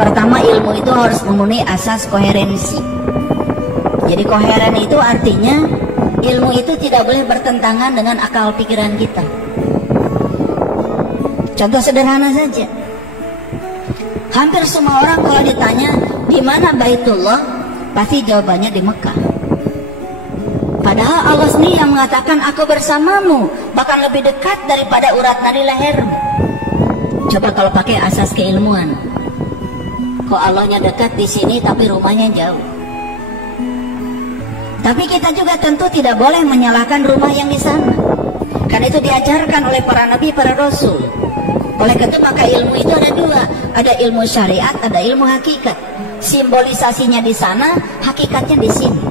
pertama, ilmu itu harus memenuhi asas koherensi. Jadi koheren itu artinya ilmu itu tidak boleh bertentangan dengan akal pikiran kita. Contoh sederhana saja. Hampir semua orang kalau ditanya di mana Baitullah, pasti jawabannya di Mekah. Padahal Allah sendiri yang mengatakan aku bersamamu, bahkan lebih dekat daripada urat nadi lehermu. Coba kalau pakai asas keilmuan, kok Allahnya dekat di sini tapi rumahnya jauh. Tapi kita juga tentu tidak boleh menyalahkan rumah yang di sana, karena itu diajarkan oleh para nabi, para rasul. Oleh karena itu maka ilmu itu ada dua, ada ilmu syariat, ada ilmu hakikat. Simbolisasinya di sana, hakikatnya di sini.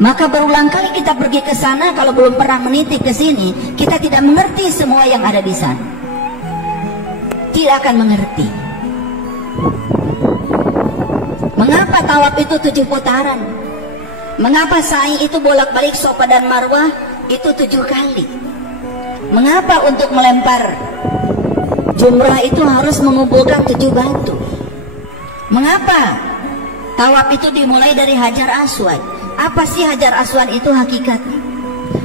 Maka berulang kali kita pergi ke sana, kalau belum pernah meniti ke sini, kita tidak mengerti semua yang ada di sana. Tidak akan mengerti. Mengapa tawaf itu 7 putaran? Mengapa sa'i itu bolak-balik Safa dan Marwah itu 7 kali? Mengapa untuk melempar jumrah itu harus mengumpulkan 7 batu? Mengapa tawaf itu dimulai dari Hajar Aswad? Apa sih Hajar Aswad itu hakikatnya?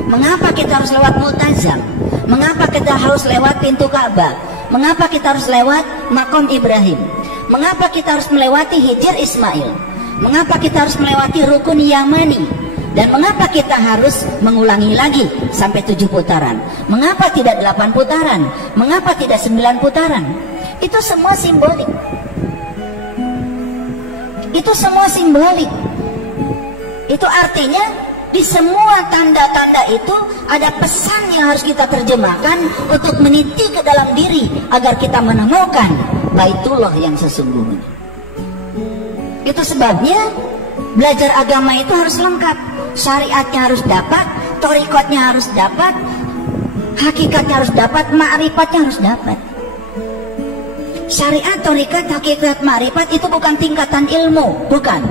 Mengapa kita harus lewat Multazam? Mengapa kita harus lewat pintu Ka'bah? Mengapa kita harus lewat Maqam Ibrahim? Mengapa kita harus melewati Hijr Ismail? Mengapa kita harus melewati Rukun Yamani? Dan mengapa kita harus mengulangi lagi sampai 7 putaran? Mengapa tidak 8 putaran? Mengapa tidak 9 putaran? Itu semua simbolik. Itu semua simbolik. Itu artinya di semua tanda-tanda itu ada pesan yang harus kita terjemahkan untuk meniti ke dalam diri agar kita menemukan Baitullah yang sesungguhnya. Itu sebabnya belajar agama itu harus lengkap. Syariatnya harus dapat, thariqatnya harus dapat, hakikatnya harus dapat, ma'rifatnya harus dapat. Syariat, thariqat, hakikat, ma'rifat itu bukan tingkatan ilmu, bukan.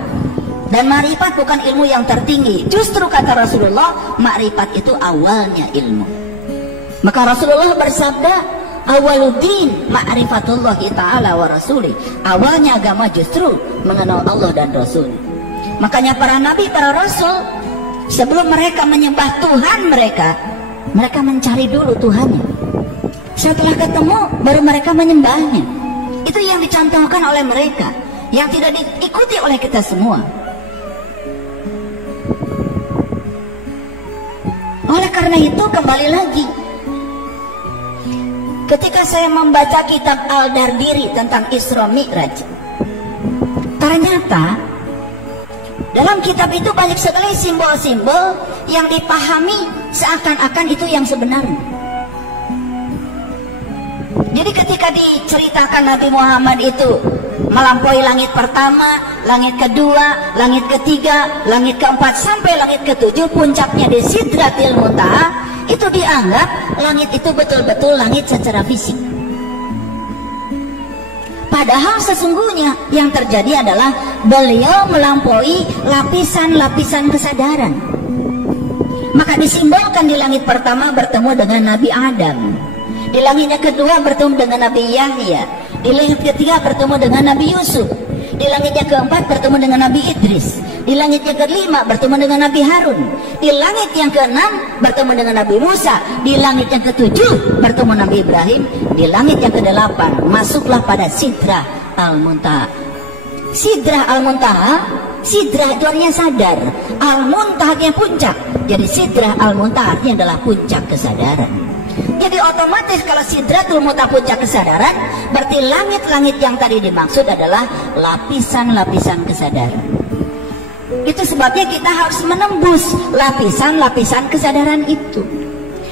Dan ma'rifat bukan ilmu yang tertinggi. Justru kata Rasulullah, ma'rifat itu awalnya ilmu. Maka Rasulullah bersabda, awaluddin ma'rifatullahi ta'ala wa rasulih. Awalnya agama justru mengenal Allah dan Rasul. Makanya para nabi, para rasul, sebelum mereka menyembah Tuhan mereka mencari dulu Tuhannya. Setelah ketemu baru mereka menyembahnya. Itu yang dicontohkan oleh mereka, yang tidak diikuti oleh kita semua. Oleh karena itu kembali lagi, ketika saya membaca kitab Al-Dardiri tentang Isra Mi'raj, ternyata dalam kitab itu banyak sekali simbol-simbol yang dipahami seakan-akan itu yang sebenarnya. Jadi ketika diceritakan Nabi Muhammad itu melampaui langit pertama, langit kedua, langit ketiga, langit keempat sampai langit ketujuh, puncaknya di Sidratil Muntaha, itu dianggap langit itu betul-betul langit secara fisik. Padahal sesungguhnya yang terjadi adalah beliau melampaui lapisan-lapisan kesadaran. Maka disimbolkan di langit pertama bertemu dengan Nabi Adam, di langitnya kedua bertemu dengan Nabi Yahya, di langit ketiga bertemu dengan Nabi Yusuf, di langitnya keempat bertemu dengan Nabi Idris, di langitnya kelima bertemu dengan Nabi Harun, di langit yang keenam bertemu dengan Nabi Musa, di langit yang ketujuh bertemu Nabi Ibrahim, di langit yang kedelapan masuklah pada Sidrah Al-Muntaha. Sidrah Al-Muntaha, Sidrah itu artinya sadar, Al-Muntaha artinya puncak. Jadi Sidrah Al-Muntaha artinya adalah puncak kesadaran. Jadi otomatis kalau Sidratul Muntaha puncak kesadaran, berarti langit-langit yang tadi dimaksud adalah lapisan-lapisan kesadaran. Itu sebabnya kita harus menembus lapisan-lapisan kesadaran itu.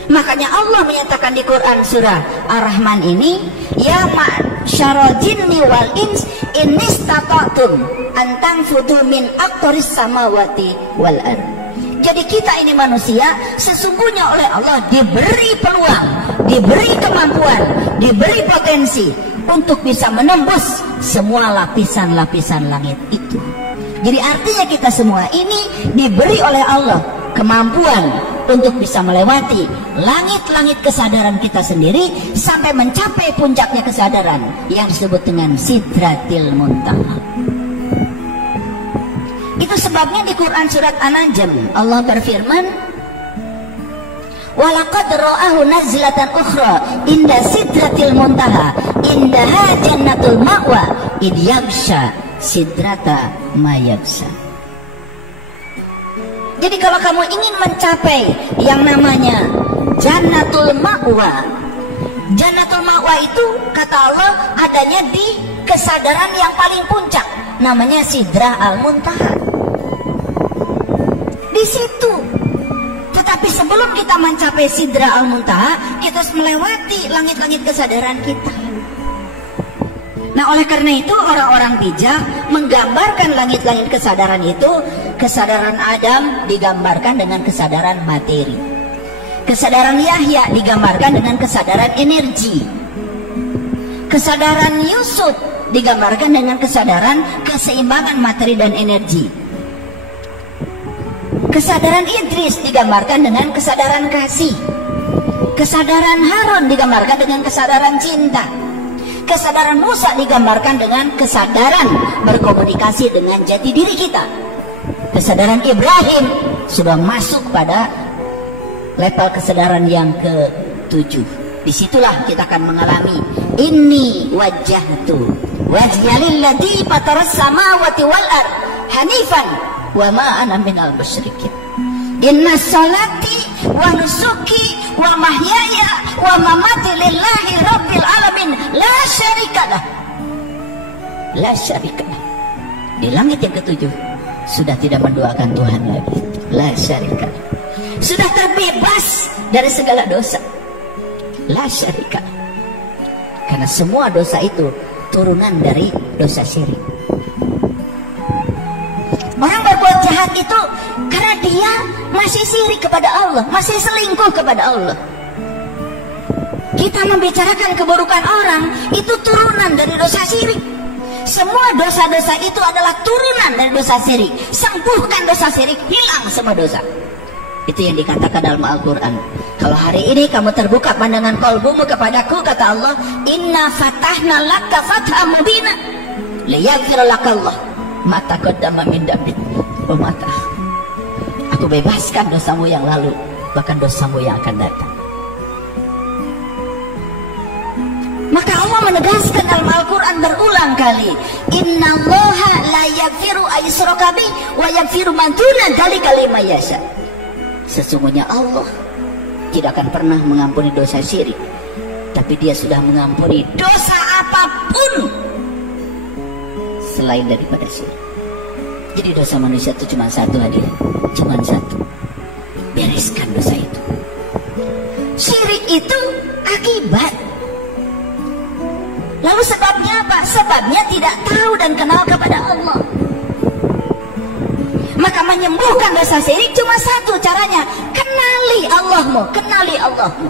Makanya Allah menyatakan di Quran surah Ar-Rahman ini, ya ma'syaral jinni wal ins innistata'tum an tanfudu min aqtaris samawati wal ardh. Jadi kita ini manusia sesungguhnya oleh Allah diberi peluang, diberi kemampuan, diberi potensi untuk bisa menembus semua lapisan-lapisan langit itu. Jadi artinya kita semua ini diberi oleh Allah kemampuan, untuk bisa melewati langit-langit kesadaran kita sendiri sampai mencapai puncaknya kesadaran yang disebut dengan Sidratil Muntaha. Itu sebabnya di Quran surat An-Najm Allah berfirman, walaqad ra'ahu nazlatan ukhra inda sidratil muntaha indaha jannatul ma'wa id yaghsha sidrata ma yaghsha. Jadi kalau kamu ingin mencapai yang namanya jannatul ma'wa, jannatul ma'wa itu kata Allah adanya di kesadaran yang paling puncak, namanya Sidrah al-Muntaha. Di situ. Tetapi sebelum kita mencapai Sidrah al-Muntaha, kita harus melewati langit-langit kesadaran kita. Nah, oleh karena itu orang-orang bijak menggambarkan langit-langit kesadaran itu, kesadaran Adam digambarkan dengan kesadaran materi, kesadaran Yahya digambarkan dengan kesadaran energi, kesadaran Yusuf digambarkan dengan kesadaran keseimbangan materi dan energi, kesadaran Idris digambarkan dengan kesadaran kasih, kesadaran Harun digambarkan dengan kesadaran cinta, kesadaran Musa digambarkan dengan kesadaran berkomunikasi dengan jati diri kita, kesadaran Ibrahim sudah masuk pada level kesadaran yang ke-7. Disitulah kita akan mengalami inni wajjahtu wajhialilladzi fataras samawati wal ard hanifan wa ma ana minal musyrikin. Inna salati wa nusuki wa mahyaya wa mamati lillahi rabbil alamin la syarikalah. La syarikalah. Di langit yang ke-7 sudah tidak mendoakan Tuhan lagi. La syarikalah. Sudah terbebas dari segala dosa. La syarikalah. Karena semua dosa itu turunan dari dosa syirik. Orang berbuat jahat itu karena dia masih syirik kepada Allah, masih selingkuh kepada Allah. Kita membicarakan keburukan orang, itu turunan dari dosa syirik. Semua dosa-dosa itu adalah turunan dari dosa syirik. Sembuhkan dosa syirik, hilang semua dosa. Itu yang dikatakan dalam Al-Quran. Kalau hari ini kamu terbuka pandangan qalbumu kepadaku, kata Allah, inna fatahna laka fatham mubina liyaghfir lakallah ma taqaddama min dambik wa ma ta'akhkhar. Aku bebaskan dosamu yang lalu, bahkan dosamu yang akan datang. Maka Allah menegaskan dalam Al-Quran berulang kali, innallaha la yaghfiru ayyushraka bih wa yaghfiru ma duna dzalika liman yasha. Sesungguhnya Allah tidak akan pernah mengampuni dosa syirik, tapi Dia sudah mengampuni dosa apapun selain daripada syirik. Jadi dosa manusia itu cuma satu, hadirin, cuma satu. Bereskan dosa itu. Syirik itu akibat. Lalu sebabnya apa? Sebabnya tidak tahu dan kenal kepada Allah. Maka menyembuhkan dosa syirik cuma satu caranya, kenali Allahmu, kenali Allahmu.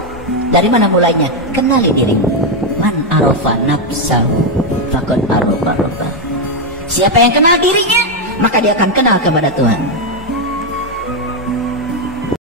Dari mana mulainya? Kenali dirimu. Man arafa nafsahu faqad arafa rabbah. Siapa yang kenal dirinya, maka dia akan kenal kepada Tuhan.